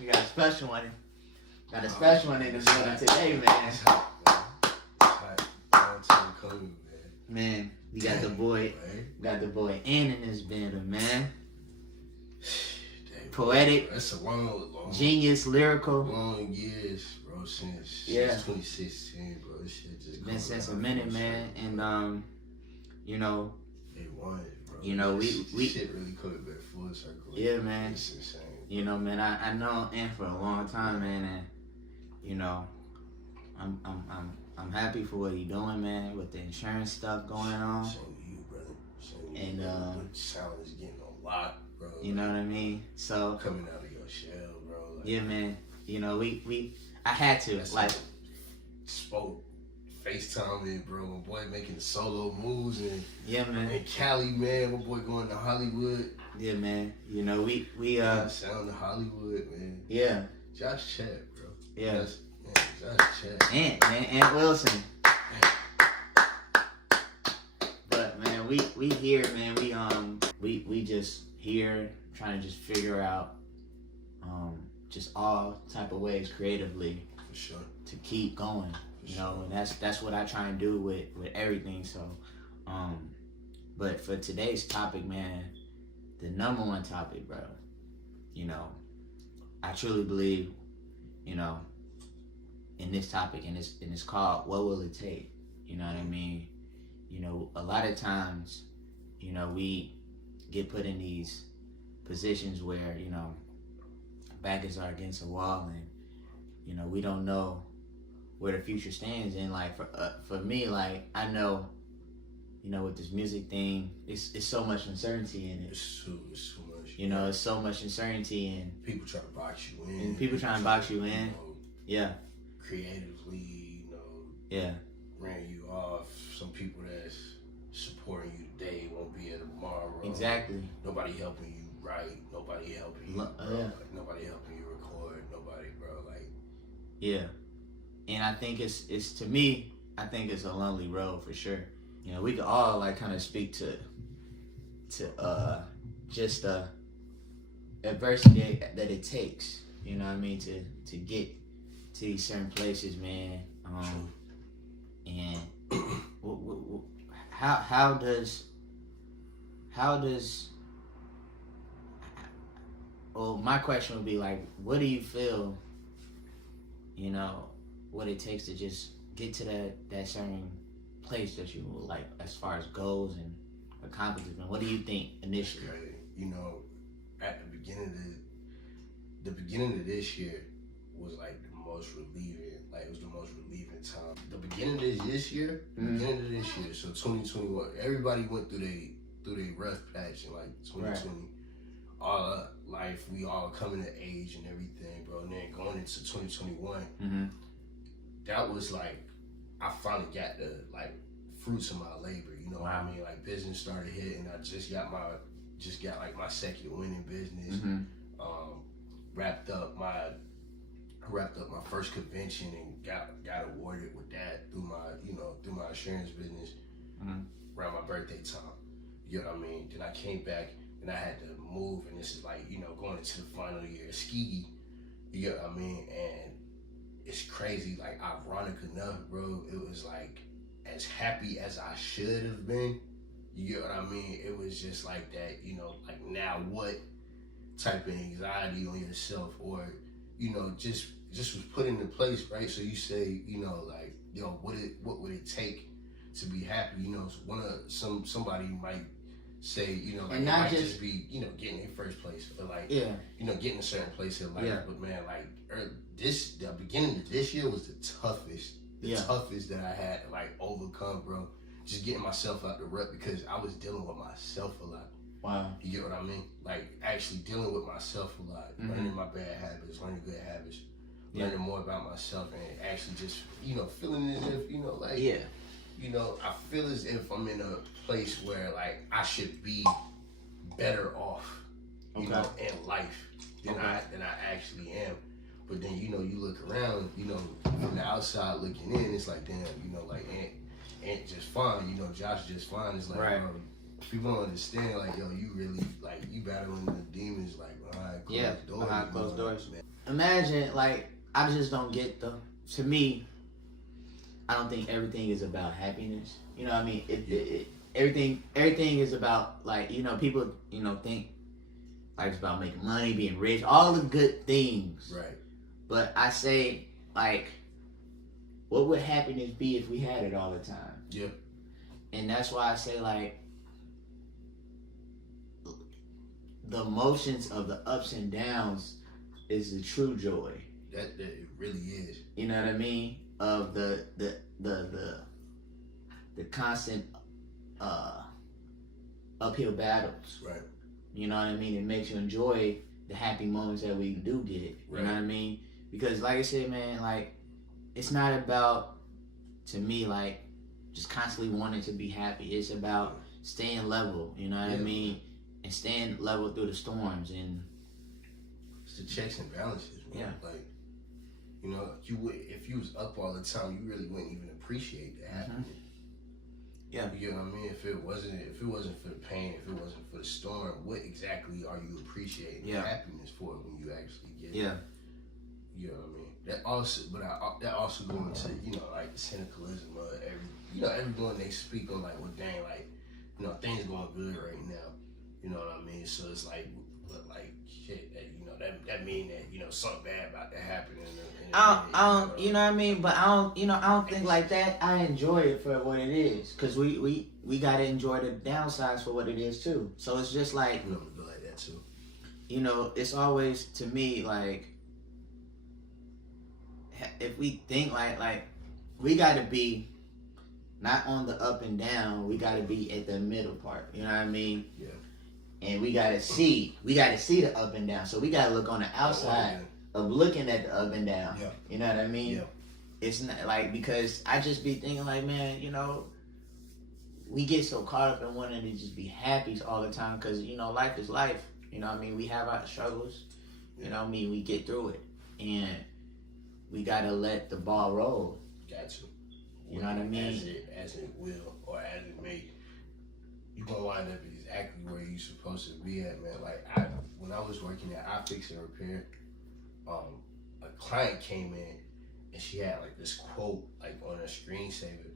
We got a special one. Got a special one in the building today, man. It's hot. Long time coming, man. Man, we got the boy. Got the boy Ann in this building, man. Poetic. That's a long genius, lyrical. Long years, bro, since 2016, bro. This shit just been since a minute, man. And you know, they won it, bro. You know, we shit really coming back full circle. Yeah, man. It's insane. You know, man, I know Ann for a long time, man, and you know, I'm happy for what he doing, man, with the insurance stuff going on. Same to you, brother. Same to And you, brother. The sound is getting a lot, bro. You know what I mean? So coming out of your shell, bro. Like, yeah, man. You know, I had to like spoke FaceTime, bro. My boy making solo moves and yeah, man. And Cali, man. My boy going to Hollywood. Yeah, man. You know, we sound to Hollywood, man. Yeah. Josh Chat, bro. Yeah. Josh Chat. Ant Wilson. But man, we here, man. We just here trying to just figure out just all type of ways creatively for sure to keep going. You know, and that's what I try and do with everything. So but for today's topic, man, the number one topic, bro, you know, I truly believe, you know, in this topic, and it's called What Will It Take? You know what I mean? You know, a lot of times, you know, we get put in these positions where, you know, backs are against a wall, and, you know, we don't know where the future stands. And like for me, like, I know, you know, with this music thing, it's so much uncertainty in it. It's too much. You know, it's so much uncertainty, and people try to box you in. And people trying to box you in. You know, yeah. Creatively, you know. Yeah. Ran you off. Some people that's supporting you today won't be here tomorrow. Exactly. Nobody helping you write. Nobody helping you. Yeah. Like, nobody helping you record. Nobody, bro. Like. Yeah. And I think it's to me, I think it's a lonely road for sure. You know, we could all like kind of speak to just the adversity that it takes. You know what I mean, to get to these certain places, man. And how does well, my question would be like, what do you feel, you know, what it takes to just get to that certain place that you like, as far as goals and accomplishment? What do you think initially? You know, at the beginning of this year was like the most relieving. Like, it was the most relieving time. The beginning of this year, so 2021, everybody went through their rough patch in like 2020. Right. All life, we all coming to age and everything, bro. And then going into 2021, that was like, I finally got the like fruits of my labor. You know what I mean? Like, business started hitting. I just got like my second winning business. Wrapped up my first convention and got awarded with that through my insurance business around my birthday time. You know what I mean? Then I came back and I had to move, and this is like, you know, going into the final year of ski. You know what I mean? And it's crazy, like, ironic enough, bro, it was like, as happy as I should have been, you get what I mean? It was just like that, you know, like, now what type of anxiety on yourself, or, you know, just was put into place, right? So you say, you know, like, yo, what would it take to be happy? You know, somebody might say, you know, like, it might just be, you know, getting in first place, or like, you know, getting a certain place in life. But man, like, the beginning of this year was the toughest that I had to like overcome, bro. Just getting myself out the rut, because I was dealing with myself a lot. Wow. You get what I mean? Like, actually dealing with myself a lot, learning my bad habits, learning good habits, learning more about myself, and actually just, you know, feeling as if, you know, like, you know, I feel as if I'm in a place where like I should be better off, you know, in life than I actually am. But then, you know, you look around, you know, from the outside looking in, it's like, damn, you know, like, Ant just fine, you know, Josh just fine. It's like, bro, people don't understand, like, yo, you really, like, you battling the demons, like, behind closed doors. Behind closed doors. Man. imagine, like, I just don't get to me, I don't think everything is about happiness. You know what I mean? Everything is about, like, you know, people, you know, think like it's about making money, being rich, all the good things. Right. But I say, like, what would happiness be if we had it all the time? Yeah. And that's why I say, like, the emotions of the ups and downs is the true joy. That it really is. You know what I mean? Of the constant uphill battles. Right. You know what I mean? It makes you enjoy the happy moments that we do get. You know what I mean? Because like I said, man, like, it's not about, to me, like, just constantly wanting to be happy. It's about staying level, you know what I mean? And staying level through the storms. And it's the checks and balances, man. Yeah. Like, you know, if you was up all the time, you really wouldn't even appreciate the happiness. Yeah. You know what I mean? If it wasn't for the pain, if it wasn't for the storm, what exactly are you appreciating the happiness for when you actually get it? Yeah. You know what I mean? That also go into, you know, like the cynicalism of everyone they speak on, like, well, dang, like, you know, things going good right now. You know what I mean? So it's like shit, that, you know, that mean that, you know, something bad about to happen. I don't, you know what I mean? But I don't think like that. I enjoy it for what it is, cause we gotta enjoy the downsides for what it is too. So it's just like, you know, feel like that too. You know, it's always, to me, like, if we think like we gotta be not on the up and down, we gotta be at the middle part. You know what I mean? Yeah. And we gotta see the up and down. So we gotta look on the outside of looking at the up and down. Yeah. You know what I mean? Yeah. It's not like, because I just be thinking like, man, you know, we get so caught up in wanting to just be happy all the time, because, you know, life is life. You know what I mean? We have our struggles. You know what I mean? We get through it. And we gotta let the ball roll. Got to. You know what I mean? As it will, or as it may, you gonna wind up exactly where you supposed to be at, man. Like, when I was working at iFix and Repair, a client came in and she had like this quote like on her screensaver.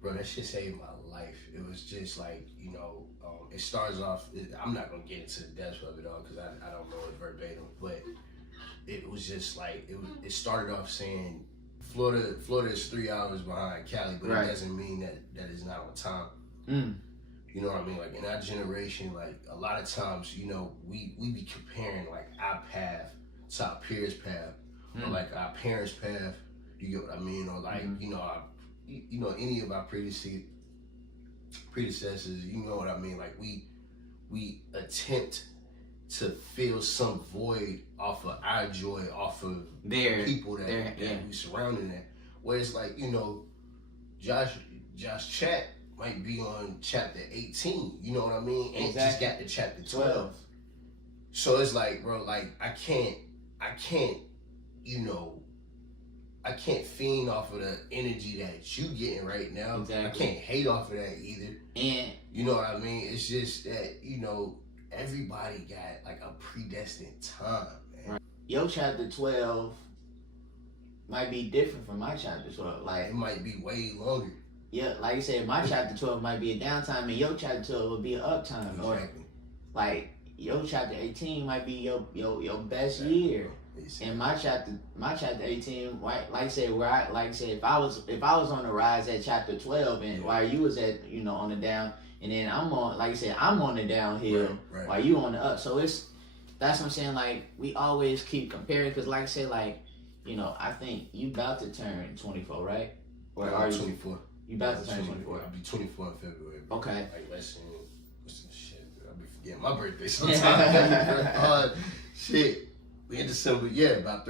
Bro, that shit saved my life. It was just like, you know, it starts off, I'm not gonna get into the depths of it all because I don't know it verbatim, but it was just like, it started off saying, Florida is 3 hours behind Cali, but it doesn't mean that it's not on time. You know what I mean? Like, in our generation, like, a lot of times, you know, we be comparing like our path to our peers' path, or like our parents' path. You get what I mean? Or like, you know, any of our predecessors. You know what I mean? Like, we attempt to fill some void off of our joy, off of the people that we surrounding that. Where it's like, you know, Josh Chat might be on chapter 18, you know what I mean? And just got to chapter 12. So it's like, bro, like, I can't, you know, I can't fiend off of the energy that you getting right now. Exactly. I can't hate off of that either. And you know what I mean? It's just that, you know, everybody got like a predestined time, man. Right. Your chapter 12 might be different from my chapter 12. Like, it might be way longer. Yeah, like you said, my chapter 12 might be a downtime, and your chapter 12 will be an uptime. Exactly. Or like your chapter 18 might be your best year. And my chapter 18, like I said, if I was on the rise at chapter 12, and while you was at, you know, on the down, and then I'm on, like I said, I'm on the downhill while you on the up. So that's what I'm saying. Like, we always keep comparing, because like I said, like, you know, I think you about to turn 24, right? Or are you 24? You about to turn 24. I'll be 24 in February. Bro. Okay. Like, less than, what's the shit? I'll be forgetting my birthday sometimes. Shit. We in December, about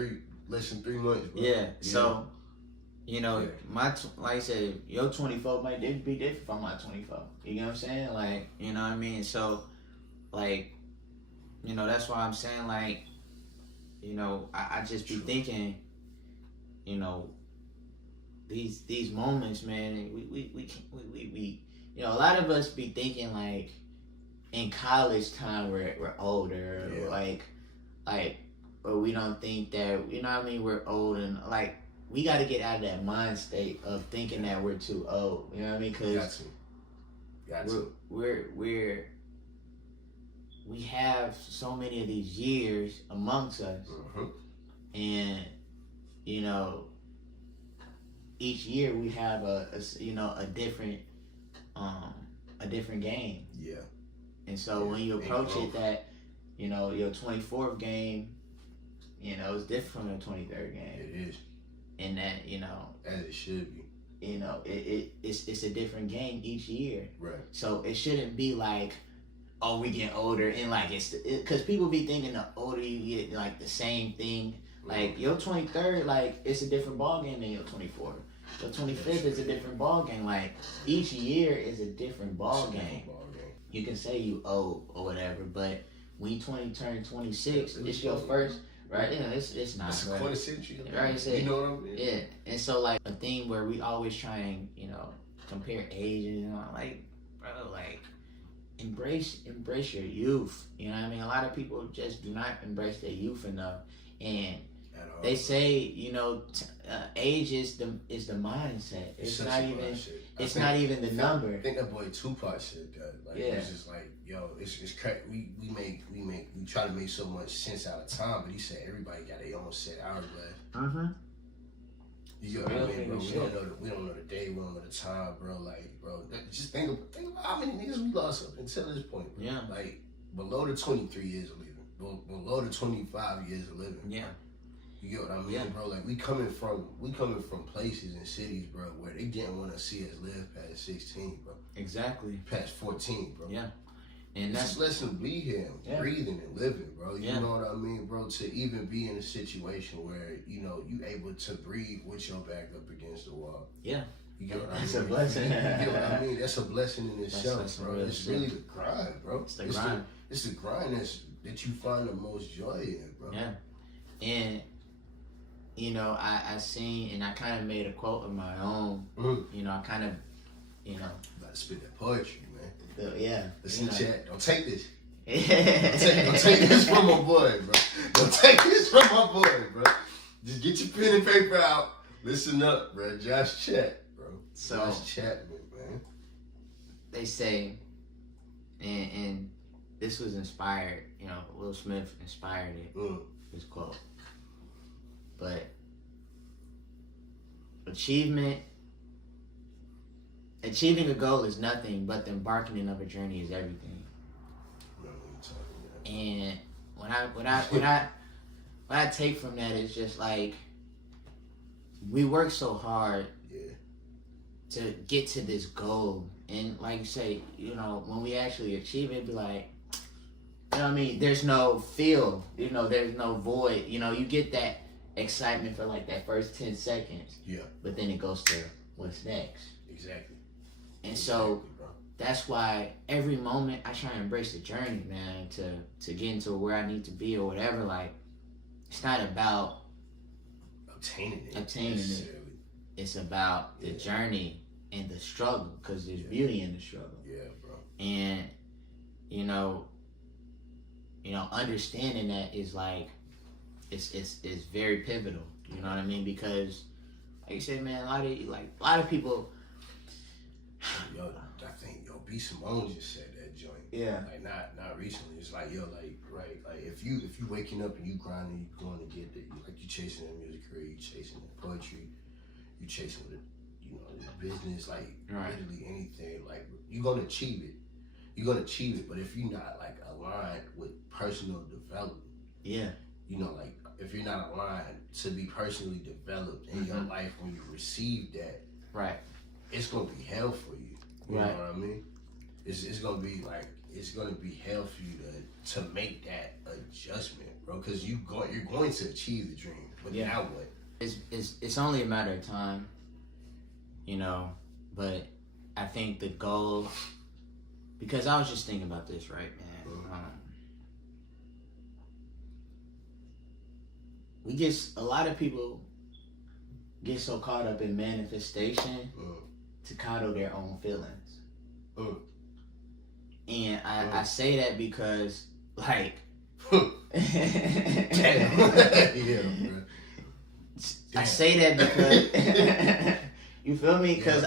less than 3 months, bro. Yeah. So, you know, like I said, your 24 might be different from my 24. You know what I'm saying? Like, you know what I mean? So, like, you know, that's why I'm saying, like, you know, I just be thinking, you know, these moments, man, we you know, a lot of us be thinking, like, in college time we're older, like or we don't think that, you know what I mean, we're old, and like we got to get out of that mind state of thinking that we're too old. You know what I mean? Because we have so many of these years amongst us, and you know, each year we have a different game. Yeah. And so when you approach it that, you know, your 24th game, you know, it's different from your 23rd game. It is. And that, you know, as it should be. You know, it's a different game each year. Right. So it shouldn't be like, oh, we get older, and like because people be thinking the older you get, like the same thing. Like your 23rd, like it's a different ball game than your 24th. Your 25th is a different ball game. Like each year is a different ball game. You can say you old or whatever, but when you turn 26, it's your first, right? Yeah, it's not. It's a quarter century. Right? You know what I mean? Yeah. And so like a thing where we always try and, you know, compare ages, you know, like, bro, like embrace your youth. You know what I mean? A lot of people just do not embrace their youth enough, and they say, you know, age is the mindset. It's not even the number. I think that boy Tupac said that. Like, yeah. It was just like, yo, it's crazy. We try to make so much sense out of time, but he said everybody got their own set hourglass. You know what I mean, bro? We don't know the day, we don't know the time, bro. Like, bro, just think about how many niggas we lost up until this point, bro. Yeah. Like below the 23 years of living, below the 25 years of living. Yeah. You get what I mean, bro? Like we coming from places and cities, bro, where they didn't want to see us live past 16, bro. Exactly. Past 14, bro. Yeah. And that's let's them be here, breathing and living, bro. You know what I mean, bro? To even be in a situation where, you know, you able to breathe with your back up against the wall. Yeah. You get what I mean? That's a blessing. You get what I mean? That's a blessing in itself, bro. It's really the grind, bro. It's the grind. It's the grind that you find the most joy in, bro. Yeah. And you know, I seen, and I kind of made a quote of my own. You know, I kind of, you know, about to spit that poetry, man. Yeah. Listen, chat. Don't take this. Don't take this from my boy, bro. Don't take this from my boy, bro. Just get your pen and paper out. Listen up, bro. Josh Chat, bro. So, Josh Chapman, man. They say, and this was inspired, you know, Will Smith inspired it, his quote. But achieving a goal is nothing, but the embarking of a journey is everything. And what I take from that is just like, we work so hard to get to this goal, and like you say, you know, when we actually achieve it, be like, you know what I mean, there's no feel, you know, there's no void, you know, you get that excitement for like that first 10 seconds. Yeah. But then it goes to what's next. Exactly. And so that's why every moment I try and embrace the journey, man, to get into where I need to be or whatever. Like, it's not about obtaining it. It's about the journey and the struggle, because there's beauty in the struggle. Yeah, bro. And you know, understanding that is like, it's very pivotal. You know what I mean? Because, like you said, man, a lot of people. Yo, I think B Simone just said that joint. Yeah. Like not recently. It's like, yo, like, right, like if you waking up and you grinding, you going to get that, like you chasing that music career, you chasing that poetry, you chasing the, you know, the business, like literally anything, like you're gonna achieve it. You're gonna achieve it, but if you're not like aligned with personal development, you know, like if you're not aligned to be personally developed in your life when you receive that, it's gonna be hell for you. You know what I mean? It's gonna be like, it's gonna be hell for you to make that adjustment, bro. Because you're going to achieve the dream, but now what? It's only a matter of time, you know. But I think the goal, because I was just thinking about this, right, man. A lot of people get so caught up in manifestation to coddle their own feelings. And I say that because, like, Damn. Yeah, bro. I say that because you feel me? Because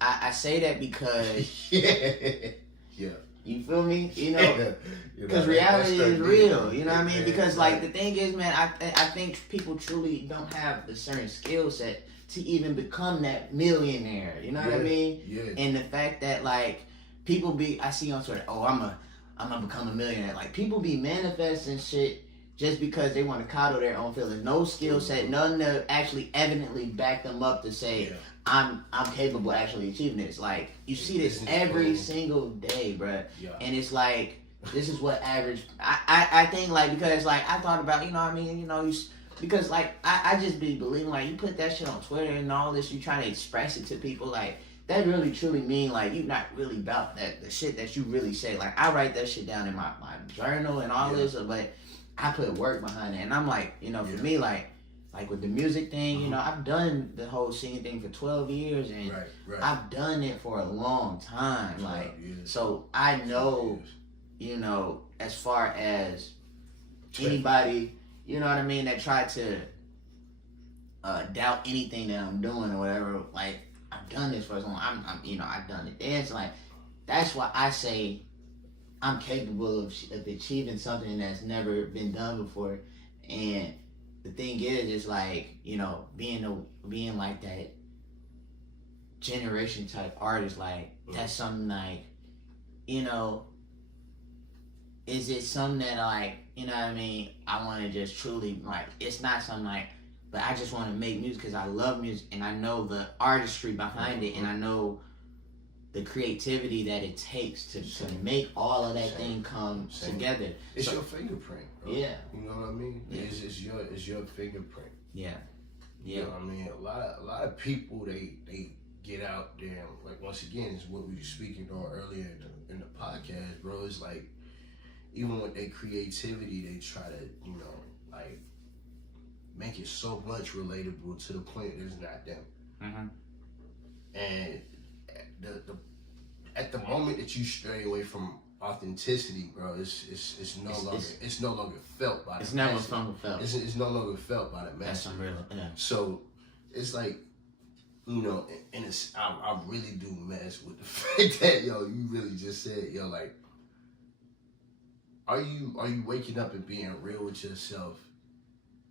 I say that because yeah. You feel me? You know, because reality is real. You know what I mean? Because like the thing is, man, I think people truly don't have the certain skill set to even become that millionaire. You know what I mean? Yeah. And the fact that like people I see on Twitter, oh, I'm gonna become a millionaire. Like people be manifesting shit just because they want to coddle their own feelings. No skill set, none to actually evidently back them up to say, I'm capable of actually achieving this. Like, you see this every single day, bruh. Yeah. And it's like, this is what average, I think, like, because, like, I thought about, you know what I mean, you know, because, like, I just be believing, like, you put that shit on Twitter and all this, you trying to express it to people, like, that really truly mean, like, you not really about that, the shit that you really say. Like, I write that shit down in my journal and all this, but I put work behind it. And I'm like, you know, for me, like with the music thing, you know, I've done the whole singing thing for 12 years and I've done it for a long time. Like, so I know, you know, as far as anybody, you know what I mean, that tried to doubt anything that I'm doing or whatever, like, I've done this for as long. I'm you know, I've done it. It's like, that's why I say I'm capable of achieving something that's never been done before. And the thing is like, you know, being like that generation type artist, like that's something like, you know, is it something that like, you know what I mean, I want to just truly, like, it's not something like, but I just want to make music because I love music and I know the artistry behind it and I know the creativity that it takes to make all of that thing come together. It's your fingerprint, bro. Yeah. You know what I mean? Yeah. It's your fingerprint. Yeah. You know what I mean? A lot of people they get out there and, like, once again, it's what we were speaking on earlier in the podcast, bro. It's like, even with their creativity, they try to, you know, like, make it so much relatable to the point that it's not them. Mm-hmm. And at the moment that you stray away from authenticity, bro, it's no longer felt by the masses. Never felt. It's no longer felt by the masses. That's unreal. Yeah. So it's like, you know, and I really do mess with the fact that, yo, you really just said, yo, like, are you waking up and being real with yourself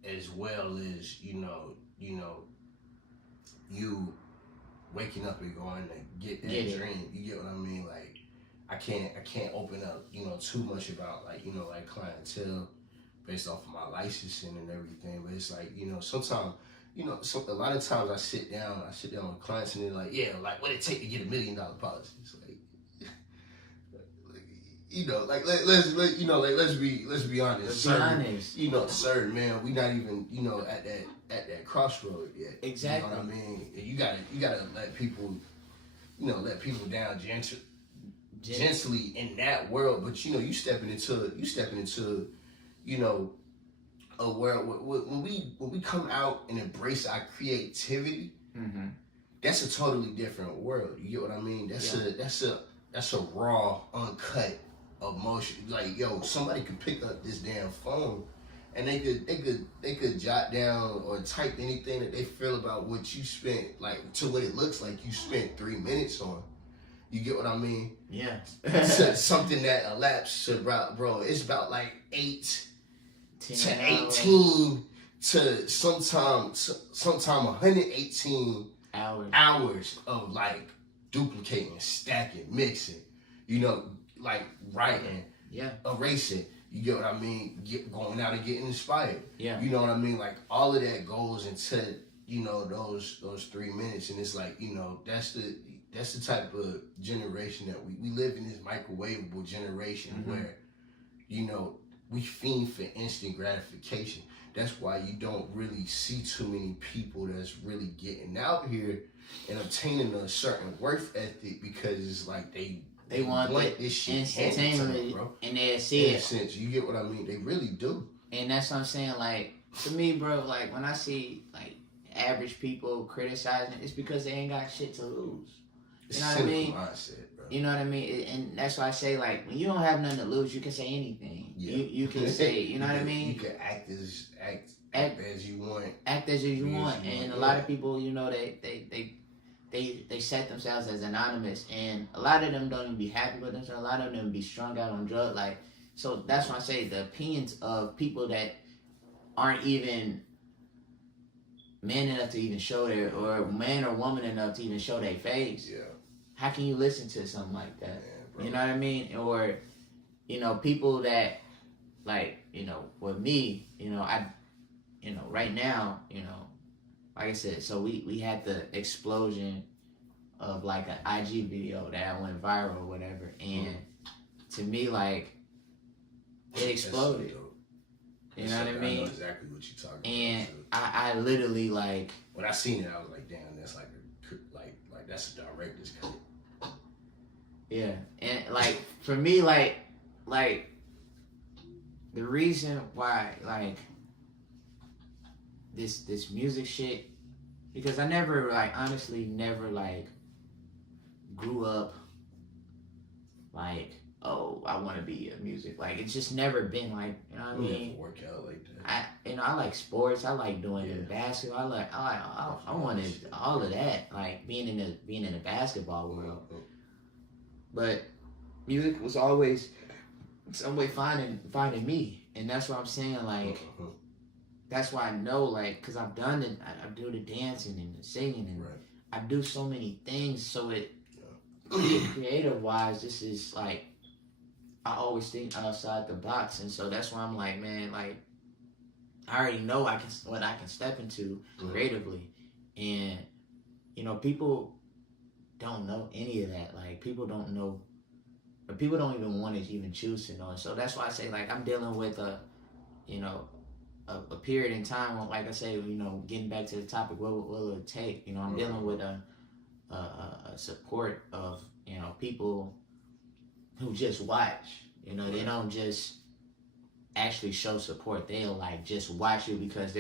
as well as, you know, you waking up and going to get that dream. You get what I mean? Like, I can't open up, you know, too much about, like, you know, like, clientele based off of my licensing and everything. But it's like, you know, sometimes, you know, a lot of times I sit down with clients and they're like, yeah, like, what it take to get $1 million policy? It's like, you know, like, let's be honest. You know, sir, man, we not even, you know, at that crossroad yet. Exactly. You know what I mean? You gotta let people, you know, let people down gently in that world. But, you know, you stepping into, you know, a world when we come out and embrace our creativity. Mm-hmm. That's a totally different world. You get what I mean? That's a raw, uncut emotion. Like, yo, somebody could pick up this damn phone and they could jot down or type anything that they feel about what you spent, like, to what it looks like you spent 3 minutes on. You get what I mean? Yeah. Something that elapsed about, bro, it's about like 8 to 18 to sometime 118 hours of, like, duplicating, stacking, mixing, you know, like, writing, erasing. You get what I mean? Going out and getting inspired. Yeah. You know what I mean? Like, all of that goes into, you know, those 3 minutes, and it's like, you know, that's the type of generation that we live in, this microwavable generation. Mm-hmm. Where, you know, we fiend for instant gratification. That's why you don't really see too many people that's really getting out here and obtaining a certain worth ethic, because it's like they want this shit instantaneously, bro. And they see it. Sense. You get what I mean? They really do. And that's what I'm saying. Like, to me, bro, like, when I see, like, average people criticizing, it's because they ain't got shit to lose. You know what I mean? Mindset, bro. You know what I mean? And that's why I say, like, when you don't have nothing to lose, you can say anything. Yeah. You can say, you know what I mean? You can act as you want. Act as you want. And a lot of people, you know, they set themselves as anonymous, and a lot of them don't even be happy with themselves. A lot of them be strung out on drugs. Like, so that's why I say the opinions of people that aren't even man enough to even show their, or man or woman enough to even show their face. Yeah. How can you listen to something like that? Yeah, you know what I mean? Or, you know, people that, like, you know, with me, you know, right now, you know, like I said, so we had the explosion of like an IG video that went viral or whatever, and to me, like, it exploded. You know what I mean? I know exactly what you're talking and about. And I literally, like, when I seen it, I was like, damn, that's like that's a director's cut. Yeah, and like for me, like the reason why, like, this music shit, because I never, like, honestly never, like, grew up like, oh, I want to be a music, like, it's just never been like, you know what I mean? Work out like that. I like sports. I like doing basketball. I wanted all of that, like being in the basketball world. But music was always some way finding me, and that's what I'm saying. Like, that's why I know, like, because I've done it. I do the dancing and the singing, and I do so many things. So it creative wise, this is like, I always think outside the box, and so that's why I'm like, man, like, I already know what I can step into creatively, and you know, people don't know any of that. Like, people don't know, or people don't even want to even choose to know. And so that's why I say, like, I'm dealing with a period in time when, like I say, you know, getting back to the topic, what will it take? You know, I'm dealing with a support of, you know, people who just watch. You know, they don't just actually show support. They'll, like, just watch you because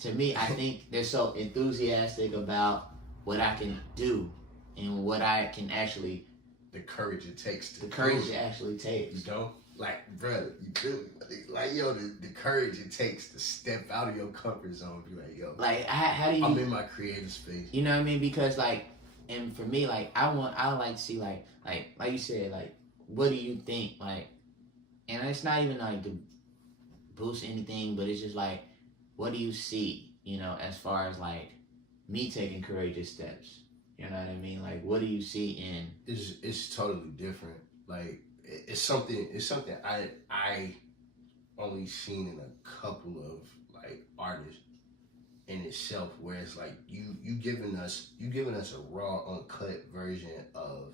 to me, I think they're so enthusiastic about what I can do and what I can actually, the courage it takes to it actually takes. You know, like, brother, you feel me? Like, yo, the courage it takes to step out of your comfort zone. Be like, yo, like, how do you? I'm in my creative space. You know what I mean? Because, like, and for me, like, I like to see, like you said, like, what do you think, like, and it's not even like to boost anything, but it's just like, what do you see, you know, as far as, like, me taking courageous steps? You know what I mean? Like, what do you see in? It's totally different. Like, it's something I only seen in a couple of, like, artists in itself, where it's like you giving us a raw, uncut version of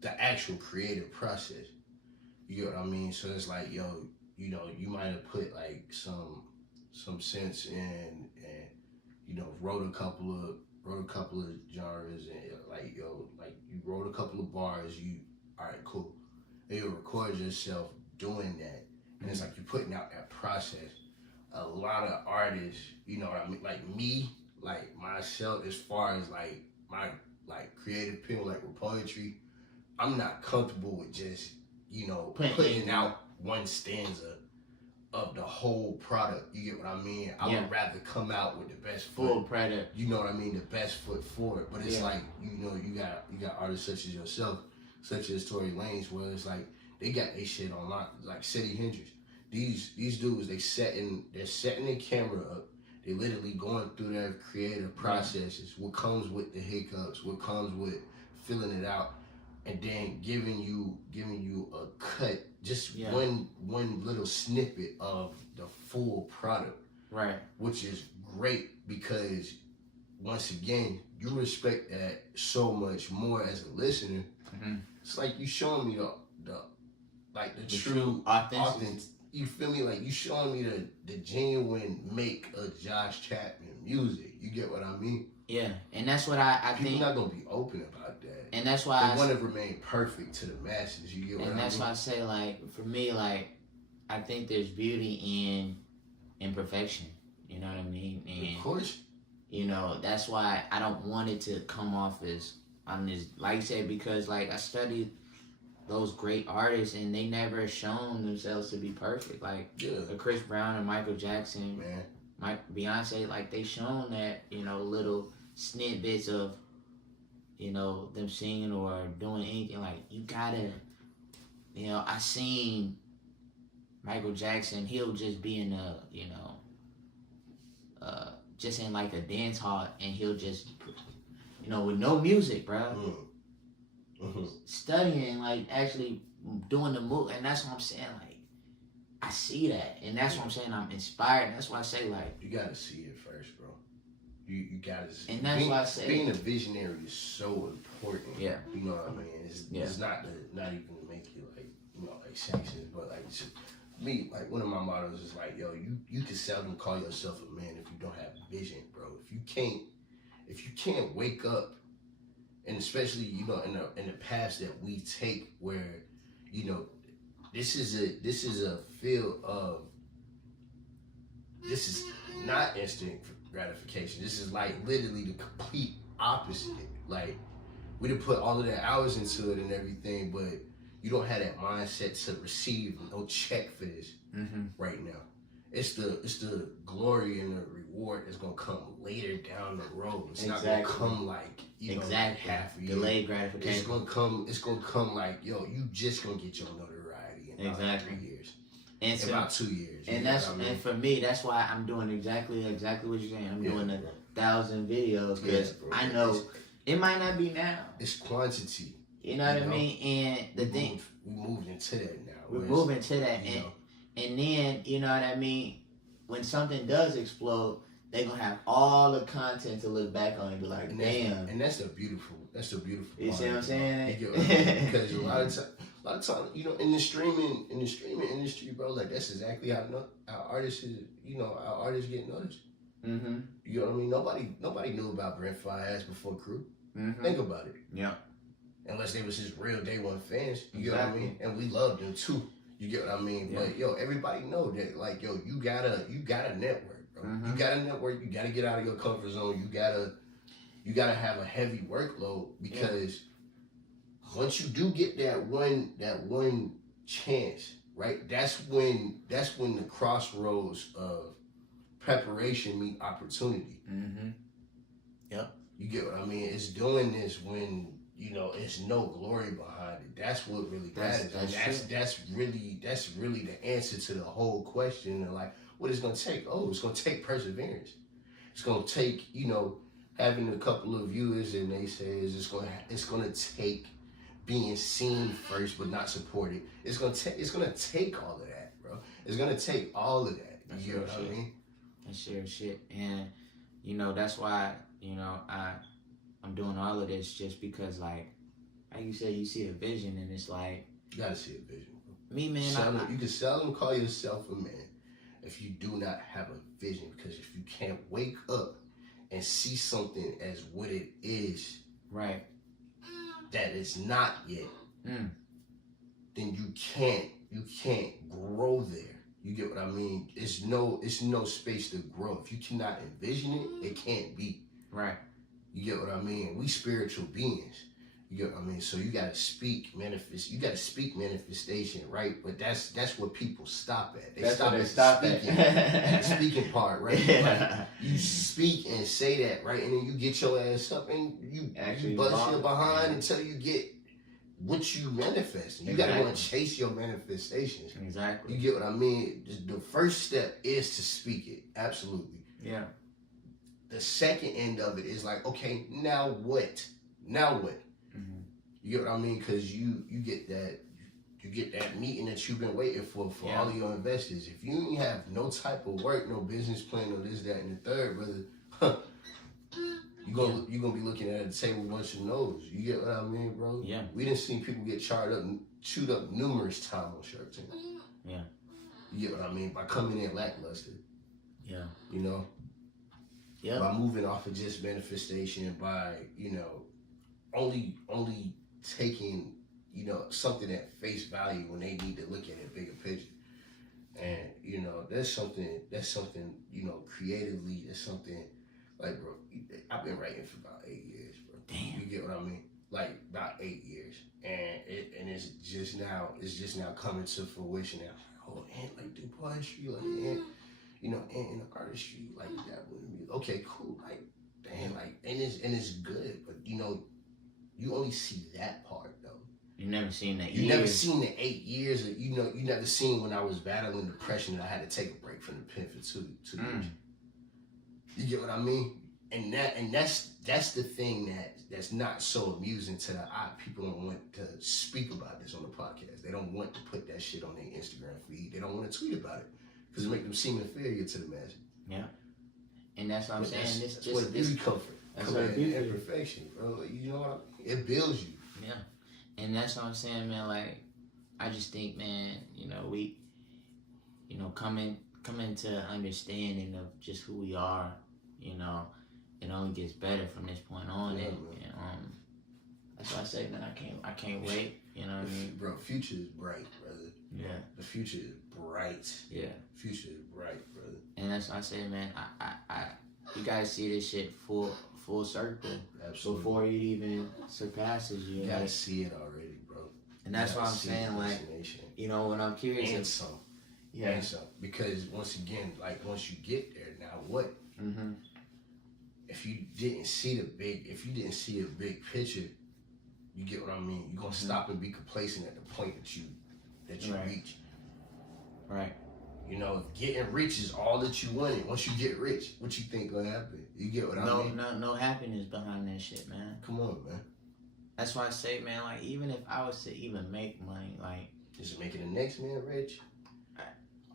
the actual creative process. You get what I mean? So it's like, yo, you know, you might have put, like, some sense in, and, you know, wrote a couple of genres, and, like, yo, like, you wrote a couple of bars, all right, cool. And you record yourself doing that, and it's like you're putting out that process. A lot of artists, you know what I mean, like me, like myself, as far as, like, my, like, creative pen, like, with poetry, I'm not comfortable with just, you know, putting out one stanza of the whole product. You get what I mean? I would rather come out with the best full product. You know what I mean? The best foot forward. But it's like, you know, you got artists such as yourself, such as Tory Lanez, where it's like they got their shit online, like City Hendrix. These dudes, they're setting their camera up. They literally going through their creative processes. What comes with the hiccups? What comes with filling it out? And then giving you a cut, just one little snippet of the full product, right? Which is great, because once again, you respect that so much more as a listener. It's like you showing me the true authentic. You feel me? Like, you showing me the genuine make of Josh Chapman music. You get what I mean? Yeah, and that's what I think. People not gonna be open about that. And that's why they want to remain perfect to the masses. You get what I mean? And that's why I say, like, for me, like, I think there's beauty in imperfection. You know what I mean? And, of course. You know, that's why I don't want it to come off as I'm just like you said, because like I studied those great artists and they never shown themselves to be perfect. Like Chris Brown and Michael Jackson, Beyonce, like they shown that, you know, little snippets of, you know, them singing or doing anything. Like you gotta, you know, I seen Michael Jackson, he'll just be in a, you know, just in like a dance hall and he'll just, you know, with no music, bro. Studying, like actually doing the move, and that's what I'm saying. Like, I see that, and that's what I'm saying. I'm inspired. And that's why I say, like, you gotta see it first, bro. You gotta see. And that's why I say being a visionary is so important. Yeah, you know what I mean. It's not even to make you like, you know, like sanctions, but like just, me, like one of my mottos is like, yo, you can seldom call yourself a man if you don't have vision, bro. If you can't wake up. And especially, you know, in the paths that we take, where, you know, this is a field of, this is not instant gratification. This is like literally the complete opposite. Like, we done put all of the hours into it and everything, but you don't have that mindset to receive no check for this right now. It's the glory and the reward that's gonna come later down the road. It's not gonna come like, you know, like half a year. Delayed gratification. It's gonna come like, yo, you just gonna get your notoriety in about 3 years. And so, about 2 years. And that's and for me, that's why I'm doing exactly what you're saying. I'm doing 1,000 videos because I know it might not be now. It's quantity. You know what I mean? And the thing, we moved into that now. We're moving to that, and then, you know what I mean, when something does explode, they're gonna have all the content to look back on and be like, damn. And that's the beautiful part. You see what I'm saying? Because a lot of time, you know, in the streaming industry, bro, like that's exactly how our artists is, you know, our artists get noticed. You know what I mean? Nobody knew about Brent FLYGUYs before Crew. Think about it. Yeah. Unless they was his real day one fans. You get what I mean? And we loved them too. You get what I mean? Yeah. But yo, everybody know that, like, yo, you got a network, bro. You got a network. You got to get out of your comfort zone. You gotta have a heavy workload, because once you do get that one chance, right? That's when the crossroads of preparation meet opportunity. Yep. You get what I mean? It's doing this when, you know, it's no glory behind it. That's what really matters. That's really the answer to the whole question. And like, what it's gonna take? Oh, it's gonna take perseverance. It's gonna take, you know, having a couple of viewers and they say it's gonna take being seen first but not supported. It's gonna take all of that, bro. It's gonna take all of that. You know what I mean? That's shit. And you know, that's why, you know, I'm doing all of this just because, like you said, you see a vision, and it's like, you gotta see a vision, bro. Me, man, you can seldom call yourself a man if you do not have a vision. Because if you can't wake up and see something as what it is, right, that is not yet, then you can't grow there. You get what I mean? It's no space to grow. If you cannot envision it, it can't be. Right. You get what I mean? We spiritual beings. You get what I mean? So you gotta speak manifestation, right? But that's what people stop at. They stop at the speaking part, right? Yeah. Like, you speak and say that, right? And then you get your ass up and you actually bust your behind until you get what you manifest. You gotta want to chase your manifestations. Exactly. You get what I mean? The first step is to speak it. Absolutely. Yeah. The second end of it is like, okay, now what? Now what? You get what I mean? Because you get that meeting that you've been waiting for all of your investors. If you ain't have no type of work, no business plan, or this, that, and the third, brother, you're gonna be looking at a table with a bunch of no's. You get what I mean, bro? Yeah. We done seen people get chewed up numerous times on Shark Tank. Yeah. You get what I mean? By coming in lackluster. Yeah. You know? Yeah. By moving off of just manifestation, by, you know, only taking, you know, something at face value when they need to look at a bigger picture. And, you know, that's something, you know, creatively, that's something, like, bro, I've been writing for about 8 years, bro. Damn. You get what I mean? like about 8 years, and it's just now coming to fruition now. Oh, and like do poetry, like and in the artistry, like that wouldn't be okay, cool, like damn, like and it's good, but you only see that part though. You never seen that. You never seen the 8 years. You never seen when I was battling depression and I had to take a break from the pen for two years. You get what I mean? And that's the thing that's not so amusing to the eye. People don't want to speak about this on the podcast. They don't want to put that shit on their Instagram feed. They don't want to tweet about it because it makes them seem inferior to the masses. Yeah. And that's what I'm saying. That's where beauty comes from. That's where beauty and perfection, bro. You know what I mean? It builds you. Yeah. And that's what I'm saying, man. Like, I just think, man, we, coming to understanding of just who we are, it only gets better from this point on. Yeah, and that's why I say, man, I can't wait. You know what I mean? Bro, future is bright, brother. Yeah. The future is bright. Yeah. Future is bright, brother. And that's why I say, man, I you guys see this shit full circle. Absolutely. Before it even surpasses you. You gotta see it already, bro. And that's why I'm saying, like, when I'm curious. And some. Yeah. And some. Because once again, like, once you get there, now what? Mm-hmm. If you didn't see a big picture, you get what I mean? You're gonna stop and be complacent at the point that you right. reach. Right. If getting rich is all that you wanted, once you get rich, what you think gonna happen? You get what I mean? No happiness behind that shit, man. Come on, man. That's why I say, man, like, even if I was to even make money, like, is it making the next man rich?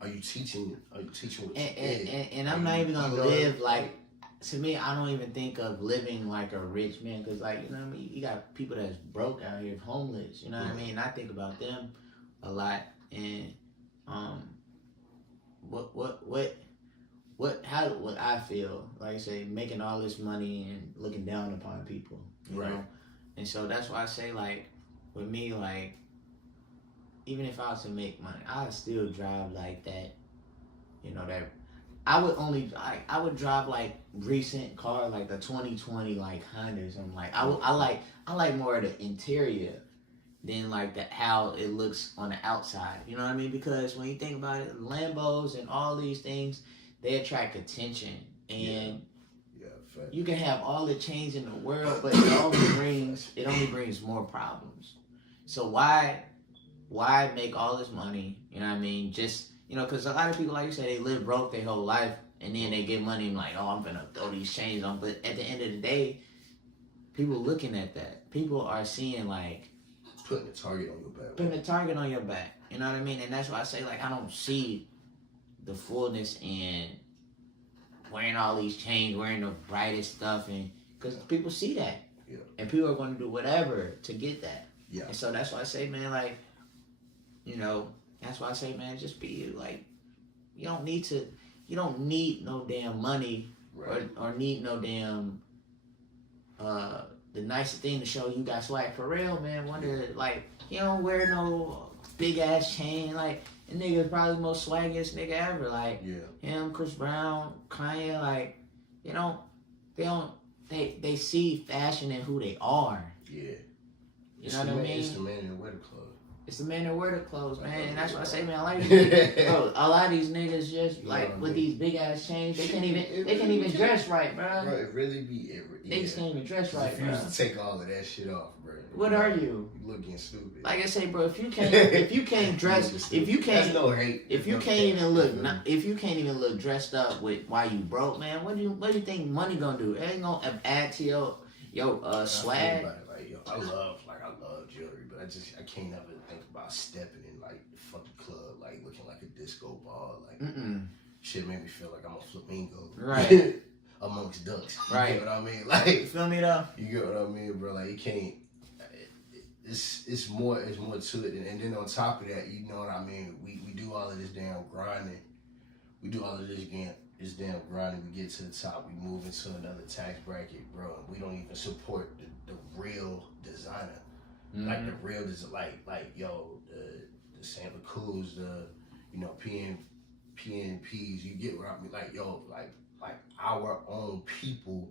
Are you teaching what and I'm not even gonna live like, to me, I don't even think of living like a rich man, because, like, what I mean, you got people that's broke out here, homeless, you know what I mean? And I think about them a lot. And what I feel, like I say, making all this money and looking down upon people, you know? And so that's why I say, like, with me, like, even if I was to make money, I'd still drive like that, that I would drive like recent car, like the 2020 like Honda or something. Like, I like more of the interior than like how it looks on the outside. You know what I mean? Because when you think about it, Lambos and all these things, they attract attention, and you can have all the change in the world, but it only brings more problems. So why make all this money? You know what I mean? Just, because a lot of people, like you said, they live broke their whole life, and then they get money and like, oh, I'm gonna throw these chains on. But at the end of the day, people looking at that, people are seeing, like, putting a target on your back. You know what I mean? And that's why I say, like, I don't see the fullness in wearing all these chains, wearing the brightest stuff, and because people see that, and people are going to do whatever to get that. Yeah. And so that's why I say, man, like, that's why I say, man, just be you. Like, you don't need no damn money, or need no damn the nicest thing to show you got swag. For real, man. Like, you don't wear no big ass chain. Like, the nigga is probably the most swaggiest nigga ever. Like, him, Chris Brown, Kanye. Like, they see fashion and who they are. Yeah. You know what I mean? It's the man in the wear the clothes. It's the man that wear the clothes, man. And that's what I say, man. Like, bro, a lot of these niggas just, like, with these big ass chains, they can't even dress right, bro. Bro, it really be. They just can't even dress right, bro. Refuse to take all of that shit off, bro. What are you? You looking stupid. Like I say, bro, if you can't dress, that's no hate. If you can't even look dressed up with why you broke, man, what do you think money gonna do? It ain't gonna add to your swag. I love jewelry, but I can't ever think about stepping in like the fucking club, like looking like a disco ball, like shit made me feel like I'm a flamingo, right? Amongst ducks, right? You get what I mean? Like, you feel me though? You get what I mean, bro? Like, you can't. It's more to it, and then on top of that, you know what I mean? We do all of this damn grinding. We do all of this damn grinding. We get to the top. We move into another tax bracket, bro. And we don't even support the real designer. Like the real, like the Santa Cruz, the PNPs. You get what I mean? Like, yo, like our own people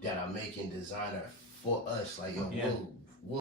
that are making designer for us. Like, yo,